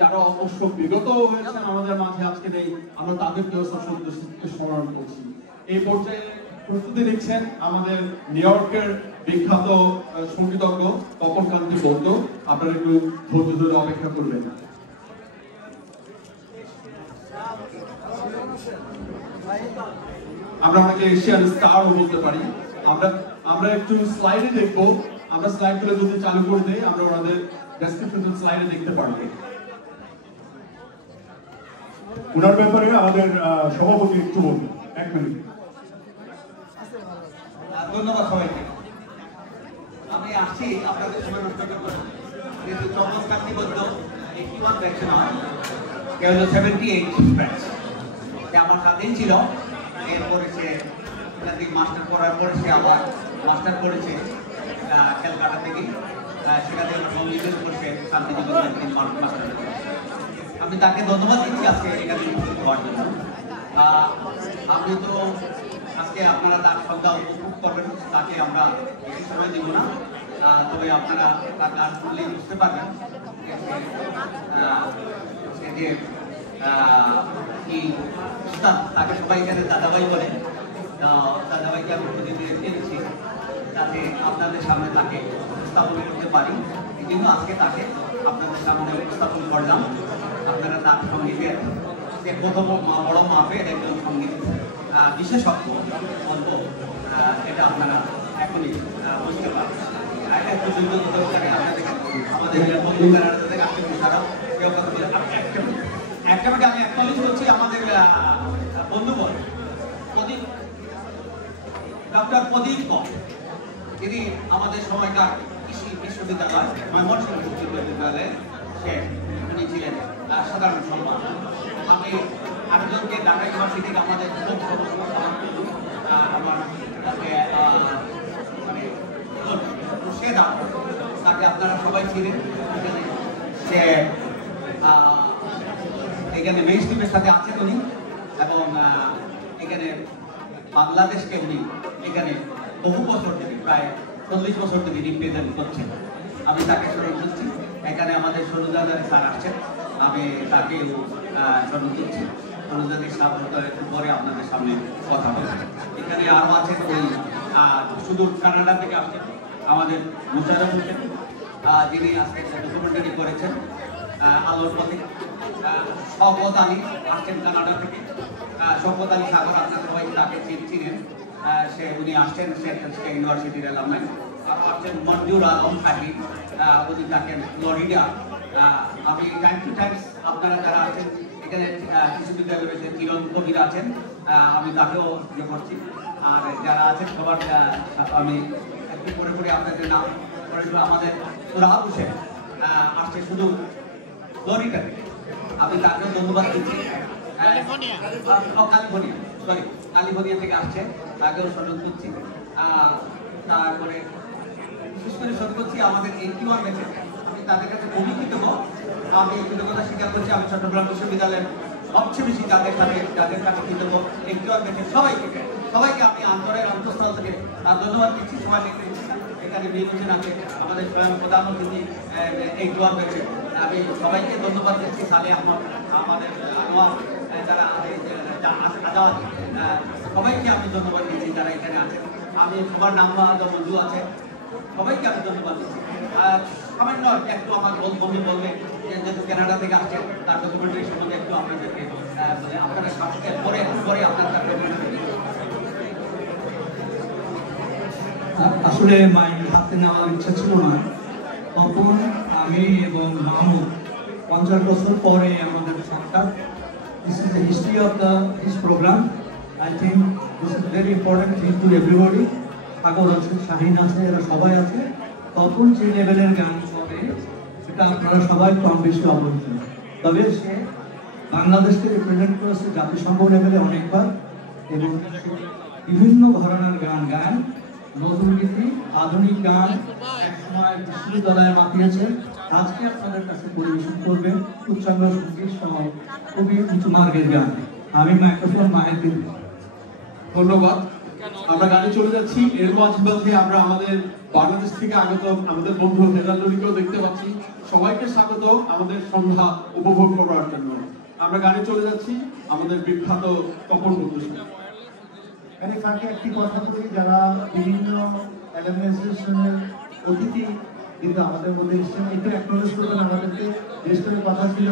যারা অবশ্য বিগত হয়েছেন আমাদের মাঝে আজকে নেই, আমরা তাদেরকেও স্মরণ করছি। এই পর্যায়ে প্রস্তুতি নিচ্ছেন আমাদের নিউ ইয়র্কের বিখ্যাত সঙ্গীতজ্ঞ তপন কান্তি বৌদ্ধ। আপনারা একটু ধৈর্য ধরে অপেক্ষা করবেন। আমরা অনেকে এশিয়ান স্টারও বলতে পারি। আমরা একটু স্লাইডে দেখবো, আমরা স্লাইডগুলো যদি চালু করে দেই আমরা ওনাদের ডেসক্রিপশন স্লাইডে দেখতে পারবো। ওনার ব্যাপারে আমাদের সভাপতি একটু বলবেন, 1 মিনিট। ধন্যবাদ সবাইকে। আমি আসছি আপনাদের সময় নষ্ট করবো যেহেতু চমৎ কান্তি বৌদ্ধ 81 ব্যাচ নয়, কেউ হলো 78 ব্যাচ। আমার সাথেই ছিল, এরপরে সে মাস্টার করার পরে সে আবার মাস্টার করেছে ক্যালকাটা থেকে, সেখান থেকে সঙ্গীতের উপর সে শান্তিনিকেতন মাস্টার করেছে। আমি তাকে ধন্যবাদ দিচ্ছি আজকে এখানে হওয়ার জন্য। আপনি তো আজকে আপনারা তার সংজ্ঞা উপভোগ করবেন, তাকে আমরা বেশি সময় দিব না, তবে আপনারা তার গান শুনলেই বুঝতে পারবেন সে যে কি তাকে সবাই এখানে দাদাভাই বলে। দাদাভাইকে আমি প্রতিদিন দেখছি যাতে আপনাদের সামনে তাকে উপস্থাপন করতে পারি, এই জন্য আজকে তাকে আপনাদের সামনে উপস্থাপন করলাম। আপনারা তার সঙ্গীতের যে প্রথম বড় মাপের একজন সঙ্গীত বিশেষজ্ঞ বলবো, এটা আপনারা এখনই বুঝতে পারবেন। একটু আমাদের বন্ধুরা একটা আমি অ্যাকনোলেজ করছি আমাদের বন্ধুবর প্রদীপ, ডক্টর প্রদীপ কর, তিনি আমাদের সময়কার কৃষি বিশ্ববিদ্যালয় ময়মনসিংহ বিশ্ববিদ্যালয়ে সে উনি ছিলেন সাধারণ সম্মান। আমি আরেকজনকে ঢাকা ইউনিভার্সিটির আমাদের আমার মানে সে দাম তাকে আপনারা সবাই ছিলেন। সে এখানে মেইন স্ট্রিমের সাথে আছেন উনি, এবং এখানে বাংলাদেশকে উনি এখানে বহু বছর থেকে প্রায় 40 বছর থেকে রিপ্রেজেন্ট করছেন। আমি তাকে স্মরণ করছি। এখানে আমাদের সরুজাদার স্যার আসছেন, আমি তাকেও স্মরণ করছি। সরুজাদের একটু পরে আপনাদের সামনে কথা বলবো। এখানে আরও আছেন ওই সুদূর কানাডা থেকে আসছেন আমাদের মুশারফ হোসেন, যিনি আজকে ডকুমেন্টারি করেছেন আলোর পথে। শওকত আলী আসছেন কানাডা থেকে। শওকত আলী সাগর আপনার সবাই তাকে চিনেন, উনি আসছেন সেন্ট্রাল ইউনিভার্সিটির এলামায়। আসছেন মঞ্জুর আলম সাহিদ, উনি থাকেন ফ্লোরিডা। আমি টাইম টু টাইমস আপনারা যারা আছেন এখানে শিশু বিদ্যালয় রয়েছে, কিরণ কবির আছেন, আমি তাকেও ইয়ে করছি। আর যারা আছেন সবার আমি একটু করে করে আপনাদের নাম করে আমাদের রাহাত হোসেন আসছে শুধু ফ্লোরিডা থেকে, আমি তাকেও ধন্যবাদ দিচ্ছি। কালিফোর্নিয়া থেকে আসছে, তাকেও স্মরণ করছি। তারপরে বিশেষ করে স্মরণ করছি আমাদের 81 ব্যাচে, আমি তাদের কাছে খুবই কৃতজ্ঞ। আমি কৃতজ্ঞতা স্বীকার করছি, আমি চট্টগ্রাম বিশ্ববিদ্যালয়ের সবচেয়ে বেশি যাদের কাছে কৃতজ্ঞ 81 ব্যাচের সবাইকে আমি অন্তঃস্থল থেকে ধন্যবাদ দিচ্ছি। সবাই এখানে নির্বাচন আছে আমাদের স্বয়ং প্রধান অতিথি 81 ব্যাচে, আমি সবাইকে ধন্যবাদ দিচ্ছি। সালে আহমদ, আমাদের আনোয়ার, যারা আজাদ, সবাইকে আমি ধন্যবাদ দিচ্ছি যারা এখানে আছেন। আমি সবার নাম বন্ধু আছে, সবাইকে আমি ধন্যবাদ দিচ্ছি। সামান্য একটু আমার বন্ধু বলবে যেহেতু কানাডা থেকে আসছেন, তার ডকুমেন্টারি সম্বন্ধে একটু আপনাদেরকে বলে আপনারা পরে আপনার আসলে মাইক হাতে নেওয়ার ইচ্ছা ছিল না, তখন আমি এবং মাহমুদ 50 বছর পরে আমাদের সাক্ষাৎ। This is the history of this program. I think this is very important thing to everybody. সাগর আছে, শাহিন আছে, এরা সবাই আছে। তখন যে লেভেলের গান করে সেটা আপনারা সবাই কম বেশি অবহিত। তবে সে বাংলাদেশকে রিপ্রেজেন্ট করেছে জাতিসংঘ লেভেলে অনেকবার, এবং বিভিন্ন ঘরানার গান গান, নতুন গীতি, আধুনিক গান একসময় বিশ্ববিদ্যালয়ে মাতিয়েছে। আজকে আপনাদের কাছে পরিবেশন করবেন উচ্চাঙ্গ সঙ্গীত সহ খুবই উঁচু মার্গের গান। আমি মাইক্রোফোন মাহের দিন। ধন্যবাদ। আমরা গানে চলে যাচ্ছি। এর মাঝে মাঝে আমরা আমাদের বাংলাদেশ থেকে আগত আমাদের বন্ধু হেলালুরিকেও দেখতে পাচ্ছি। সবাইকে স্বাগত আমাদের সন্ধ্যা উপভোগ করার জন্য। আমরা গানে চলে যাচ্ছি আমাদের বিখ্যাত তপন বন্ধুর সাথে। এর ফাঁকে একটি কথা বলি, যারা বিভিন্ন অ্যালামনাইজেশনের অতিথি কিন্তু আমাদের মধ্যে এসেছেন, একটু অ্যাকনোলেজ করবেন আমাদেরকে। বিশেষ করে কথা ছিল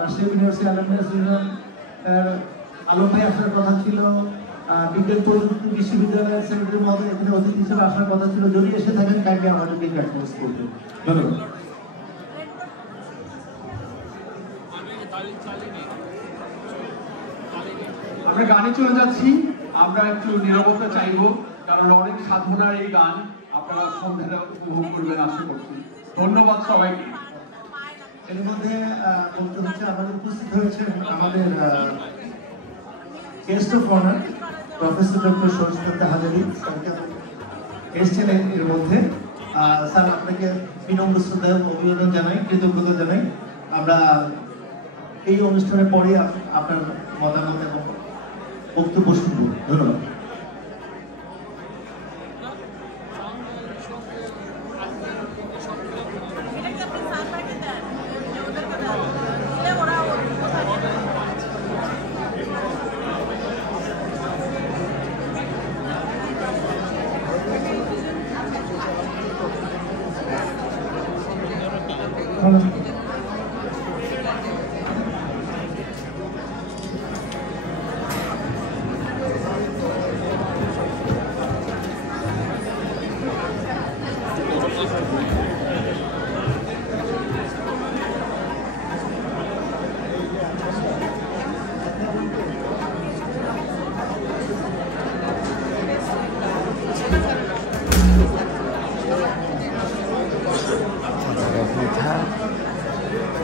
রাজশাহী ইউনিভার্সিটি অ্যালামনাইজেশন আলম ভাই আসার কথা ছিল, বিজ্ঞান প্রযুক্তি বিশ্ববিদ্যালয়ের সেক্রেটারি মহোদয় এখানে অতিথি হিসেবে আসার কথা ছিল। যদি এসে থাকেন কাইন্ডলি আমাদেরকে একটু অ্যাকনোলেজ করবেন। ধন্যবাদ। আমরা গানে চলে যাচ্ছি। আমরা একটু নীরবতা চাইবো, কারণ অনেক সাধনার এই গান। আপনারা সন্ধ্যাটা উপভোগ করবেন আশা করছি। ধন্যবাদ সবাইকে। এর মধ্যে বলতে হচ্ছে আমাদের উপস্থিত হয়েছেন আমাদের guest of honour professor doctor Saraswati Hazari স্যারকে এসছেন এর মধ্যে। স্যার আপনাকে বিনম্র শ্রদ্ধা অভিনন্দন জানাই, কৃতজ্ঞতা জানাই। আমরা এই অনুষ্ঠানের পরে আপনার মতামত এবং বক্তব্য শুনব। ধন্যবাদ।